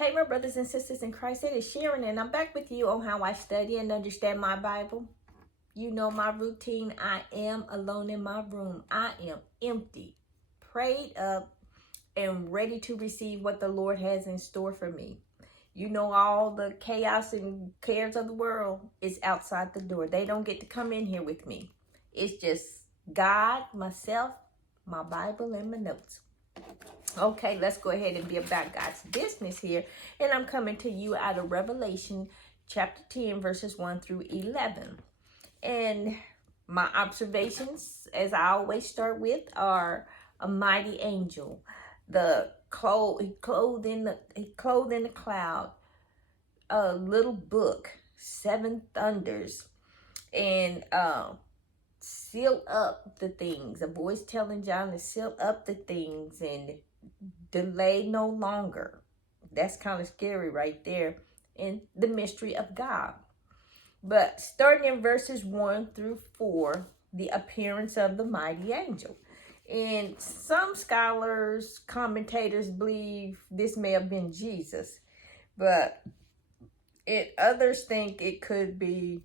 Hey, my brothers and sisters in Christ, it is Sharon, and I'm back with you on how I study and understand my Bible. You know my routine. I am alone in my room. I am empty, prayed up, and ready to receive what the Lord has in store for me. You know, all the chaos and cares of the world is outside the door. They don't get to come in here with me. It's just God, myself, my Bible, and my notes. Okay, let's go ahead and be about God's business here. And I'm coming to you out of Revelation chapter 10, verses 1 through 11. And my observations, as I always start with, are a mighty angel, the clothed in the cloud, a little book, seven thunders, and seal up the things. A voice telling John to seal up the things and delay no longer. That's kind of scary right there in the mystery of God. But starting in verses 1 through 4, the appearance of the mighty angel. And some scholars, commentators believe this may have been Jesus, but others think it could be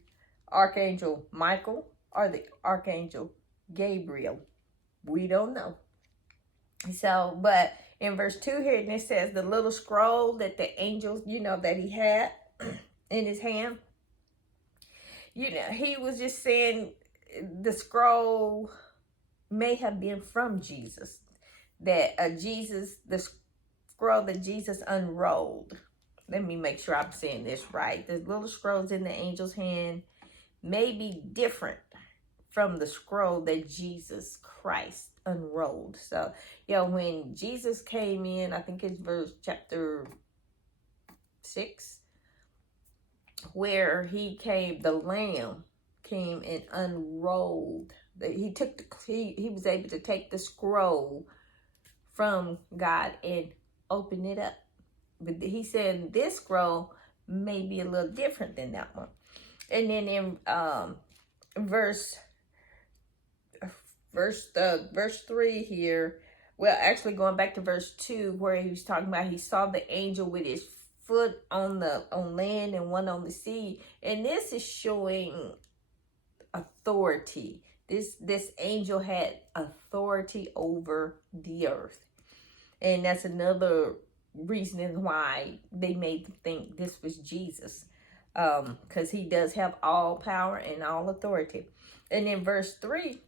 Archangel Michael or the Archangel Gabriel. We don't know. So, but in verse 2 here, and it says the little scroll that the angel, that he had in his hand. He was just saying the scroll may have been from Jesus. That the scroll that Jesus unrolled. Let me make sure I'm saying this right. The little scrolls in the angel's hand may be different from the scroll that Jesus Christ unrolled. So, when Jesus came in, I think it's chapter 6, where the Lamb came and unrolled. He was able to take the scroll from God and open it up. But he said this scroll may be a little different than that one. And then in verse 3 here, well, actually going back to verse 2, where he was talking about he saw the angel with his foot on land and one on the sea, and this is showing authority. This angel had authority over the earth, and that's another reason why they made them think this was Jesus, because he does have all power and all authority. And in verse 3,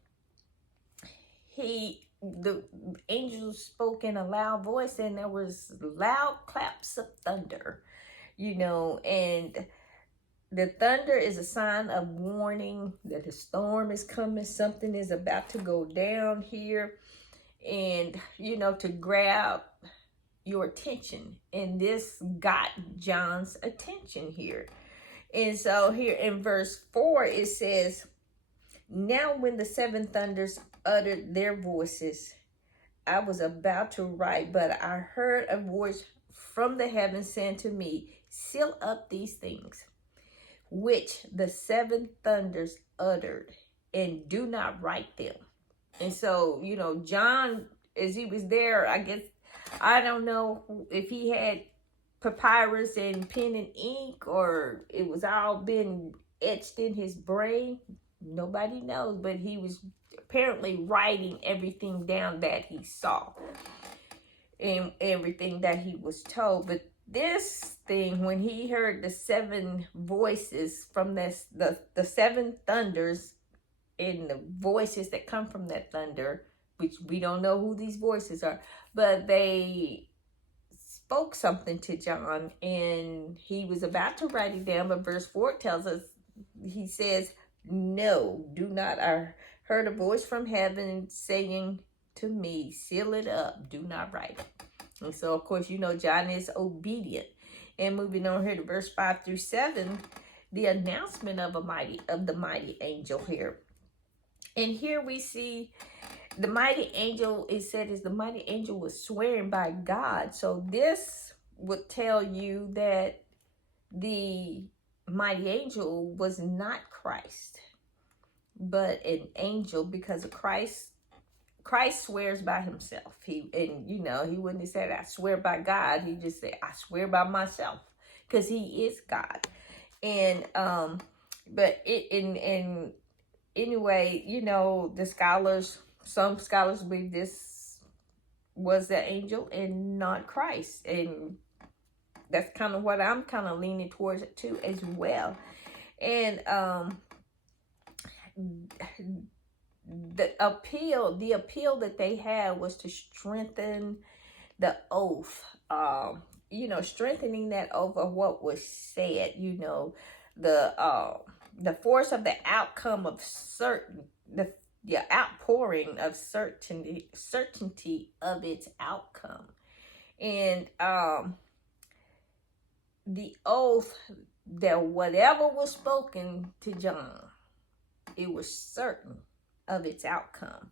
the angel spoke in a loud voice, and there was loud claps of thunder, and the thunder is a sign of warning that a storm is coming. Something is about to go down here, and, to grab your attention. And this got John's attention here. And so here in verse 4, it says, now when the seven thunders uttered their voices, I was about to write, but I heard a voice from the heavens saying to me, seal up these things, which the seven thunders uttered, and do not write them. And so, John, as he was there, I don't know if he had papyrus and pen and ink, or it was all been etched in his brain. Nobody knows, but he was apparently writing everything down that he saw and everything that he was told. But this thing, when he heard the seven voices from the seven thunders, and the voices that come from that thunder, which we don't know who these voices are, but they spoke something to John, and he was about to write it down. But verse 4 tells us, he says, no, do not. I heard a voice from heaven saying to me, seal it up, do not write it. And so, of course, John is obedient. And moving on here to verse 5 through 7, the announcement of the mighty angel here. And here we see the mighty angel, it said, is the mighty angel was swearing by God. So this would tell you that the mighty angel was not Christ, but an angel, because Christ Christ swears by himself. He wouldn't have said, I swear by God. He just said, I swear by myself, because he is God. And but it and anyway, some scholars believe this was the angel and not Christ. And that's kind of what I'm kind of leaning towards it too as well. And the appeal that they had was to strengthen the oath, strengthening that over what was said, the force of the outcome of the outpouring of certainty of its outcome. And the oath that whatever was spoken to John, it was certain of its outcome.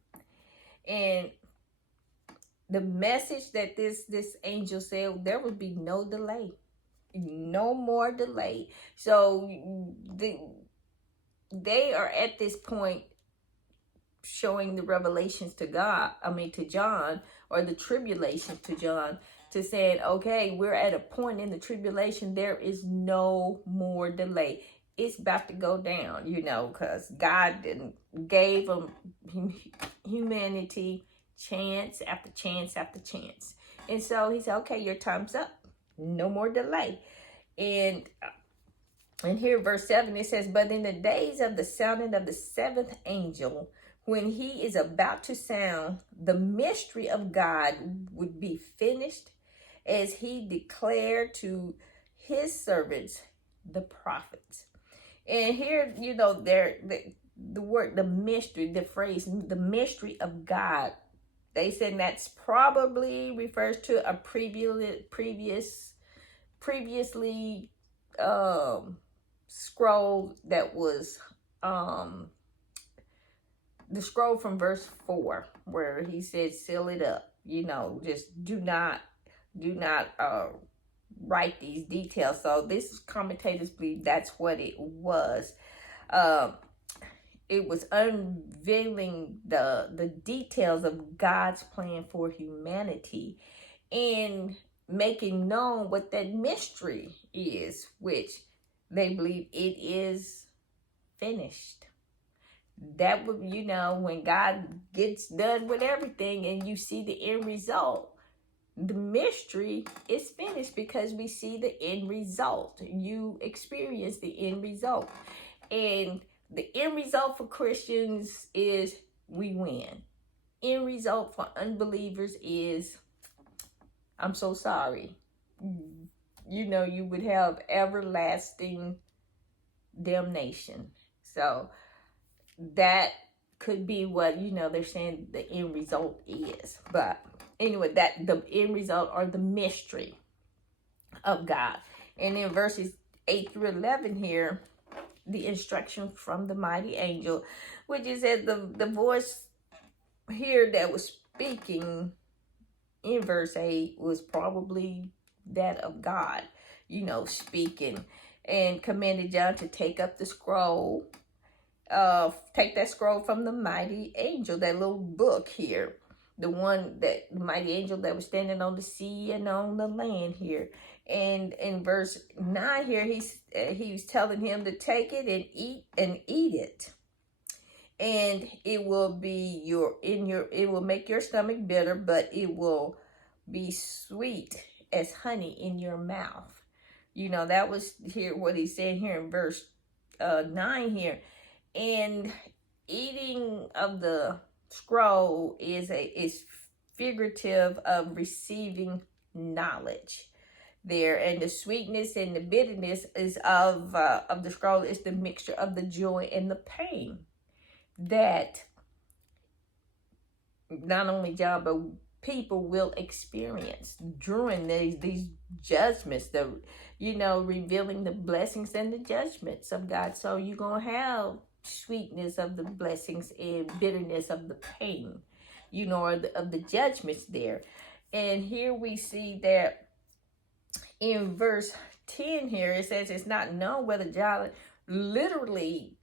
And the message that this angel said, there would be no delay, no more delay. So they are at this point showing the revelations to John, or the tribulations to John, to saying, okay, we're at a point in the tribulation, there is no more delay. It's about to go down, because God gave them humanity chance after chance after chance. And so he said, okay, your time's up. No more delay. And here, verse 7, it says, but in the days of the sounding of the seventh angel, when he is about to sound, the mystery of God would be finished, as he declared to his servants, the prophets. And here, the word, the mystery, the phrase, the mystery of God, they said that's probably refers to a previously scroll that was the scroll from verse 4, where he said, seal it up, just do not write these details. So this commentators believe that's what it was. It was unveiling the details of God's plan for humanity, and making known what that mystery is, which they believe it is finished. That would, when God gets done with everything and you see the end result, the mystery is finished, because we see the end result. You experience the end result. And the end result for Christians is we win. End result for unbelievers is, I'm so sorry. You would have everlasting damnation. So that could be what, they're saying the end result is. But anyway, that the end result, or the mystery of God. And in verses 8 through 11 here, the instruction from the mighty angel, which is that the voice here that was speaking in verse 8 was probably that of God, speaking, and commanded John to take up the scroll, take that scroll from the mighty angel, that little book here, the mighty angel that was standing on the sea and on the land here. And in verse 9 here, he's telling him to take it and eat it. And it will make your stomach bitter, but it will be sweet as honey in your mouth. That was here what he's saying here in verse 9 here. And eating of the scroll is figurative of receiving knowledge there, and the sweetness and the bitterness is of the scroll is the mixture of the joy and the pain that not only John but people will experience during these judgments, revealing the blessings and the judgments of God. So you're gonna have sweetness of the blessings and bitterness of the pain, or of the judgments there. And here we see that in verse 10 here, it says it's not known whether John literally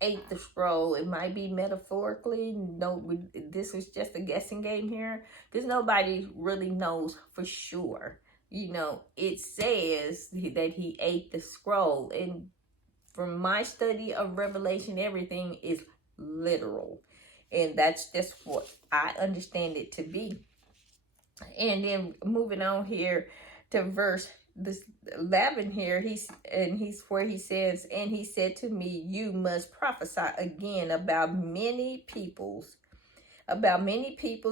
ate the scroll. It might be metaphorically. No, this is just a guessing game here because nobody really knows for sure. You know, it says that he ate the scroll, and from my study of Revelation, everything is literal, and that's just what I understand it to be. And then moving on here to verse this 11 here, he's where he says, and he said to me, you must prophesy again about many peoples,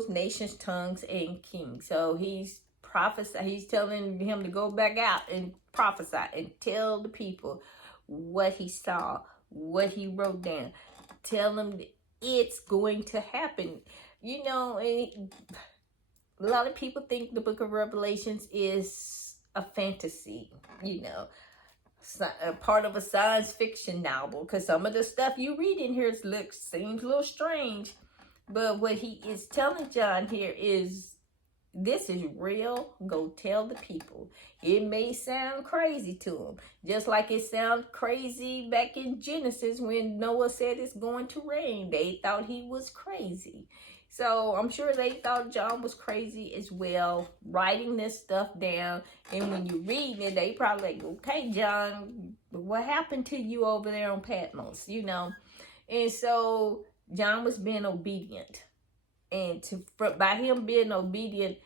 nations, tongues, and kings. So he's telling him to go back out and prophesy and tell the people what he saw, what he wrote down. Tell them it's going to happen. You know, and a lot of people think the book of Revelations is a fantasy, you know, a part of a science fiction novel, because some of the stuff you read in here seems a little strange. But what he is telling John here is, this is real. Go tell the people. It may sound crazy to them, just like it sounded crazy back in Genesis when Noah said it's going to rain. They thought he was crazy. So I'm sure they thought John was crazy as well, writing this stuff down. And when you read it, they probably like, okay, John, what happened to you over there on Patmos, you know? And so John was being obedient. And by him being obedient,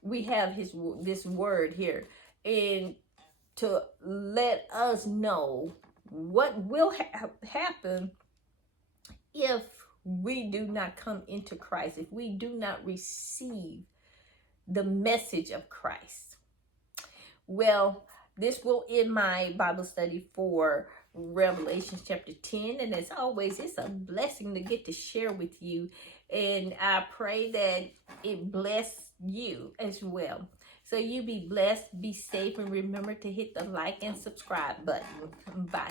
we have this word here. And to let us know what will happen if we do not come into Christ, if we do not receive the message of Christ. Well, this will end my Bible study for Revelation chapter 10. And as always, it's a blessing to get to share with you. And I pray that it bless you as well. So you be blessed, be safe, and remember to hit the like and subscribe button. Bye.